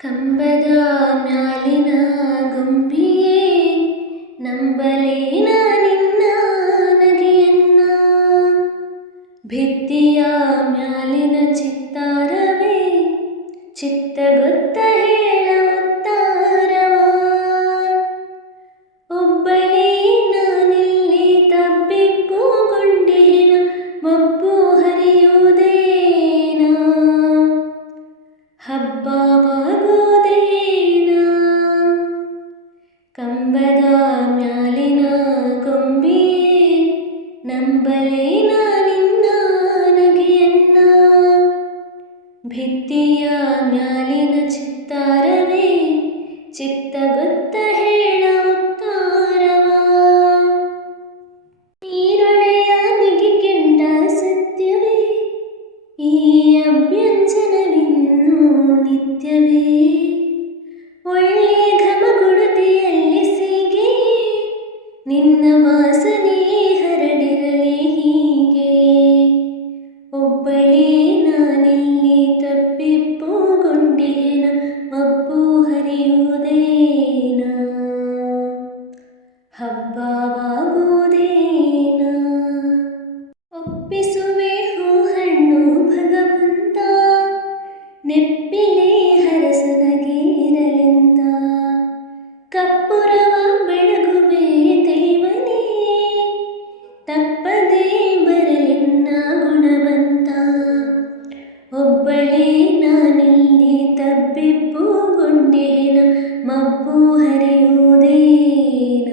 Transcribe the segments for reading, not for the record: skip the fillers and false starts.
ಕಂಬದ ಮ್ಯಾಲಿನ ಗೊಂಬಿಯೇ ನಂಬಲೇನ ನಿನ್ನ ನಗೆಯನ್ನ, ಭಿತ್ತಿಯ ಮ್ಯಾಲಿನ ಚಿತ್ತಾರವೇ ಚಿತ್ತಗೊತ್ತ ಹೇಳ ಉತ್ತಾರವ. ಒಬ್ಬಳೇ ನಾನಿಲ್ಲಿ ತಬ್ಬಿಬ್ಬುಗೊಂಡೇನ, ಮಬ್ಬು ಹರಿಯುವುದೇನ, ಹಬ್ಬವಾಗುವುದೇನ. ಕಂಬದ ಮ್ಯಾಲಿನ ಗೊಂಬಿಯೇ ನಂಬಲೇನ ನಿನ್ನ ನಗೆಯನ್ನ, ಭಿತ್ತಿಯ ಮ್ಯಾಲಿನ ಚಿತ್ತಾರವೇ ಚಿತ್ತಗೊತ್ತ ಹೇಳ ಉತ್ತಾರವ. ನೀರೊಳೆಯ ನಿಗಿಕೆಂಡ ಸತ್ಯವೇ ಈ ಅಭ್ಯಂಜನವಿನ್ನೂ ನಿತ್ಯವೇ, ಒಳ್ಳೆ ಘಮಗುಡುತಿಯಲ್ಲಿ ಸೀಗೆ ನಿನ್ನ ವಾಸನೆ ಹರಡಿರಲಿ ಹೀಗೆ. ಒಬ್ಬಳೇ ನಾನಿಲ್ಲಿ ತಬ್ಬಿಬ್ಬುಗೊಂಡೇನ, ಮಬ್ಬು ಹರಿಯುವುದೇನ, ಹಬ್ಬವಾಗುವುದೇನ. ಒಪ್ಪಿಸುವೆ ಹೂಹಣ್ಣು ಭಗವಂತ, ನೆಪ್ಪಿಲೆ ಹರಸನಗೀರಲೆಂತ, ಕಪ್ಪುರವ ಬೆಳಗುವೆ ದೇವನೇ, ತಪ್ಪದೇ ಬರಲೆನ್ನ ಗುಣವಂತ. ಒಬ್ಬಳೇ ನಾನಿಲ್ಲಿ ತಬ್ಬಿಬ್ಬುಗೊಂಡೇನ, ಮಬ್ಬು ಹರಿಯುವುದೇನ,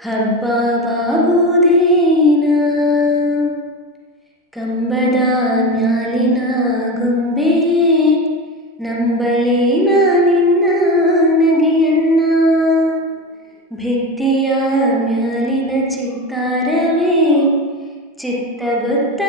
ಹಬ್ಬವಾಗುವುದೇನ. ಕಂಬದ ಮ್ಯಾಲಿನ ಗೊಂಬೆಯೇ ನಂಬಲೇನ ನಿನ್ನ ನಗೆಯನ್ನ, ಭಿತ್ತಿಯ ಮ್ಯಾಲಿನ ಚಿತ್ತಾರವೇ ಚಿತ್ತಗೊತ್ತ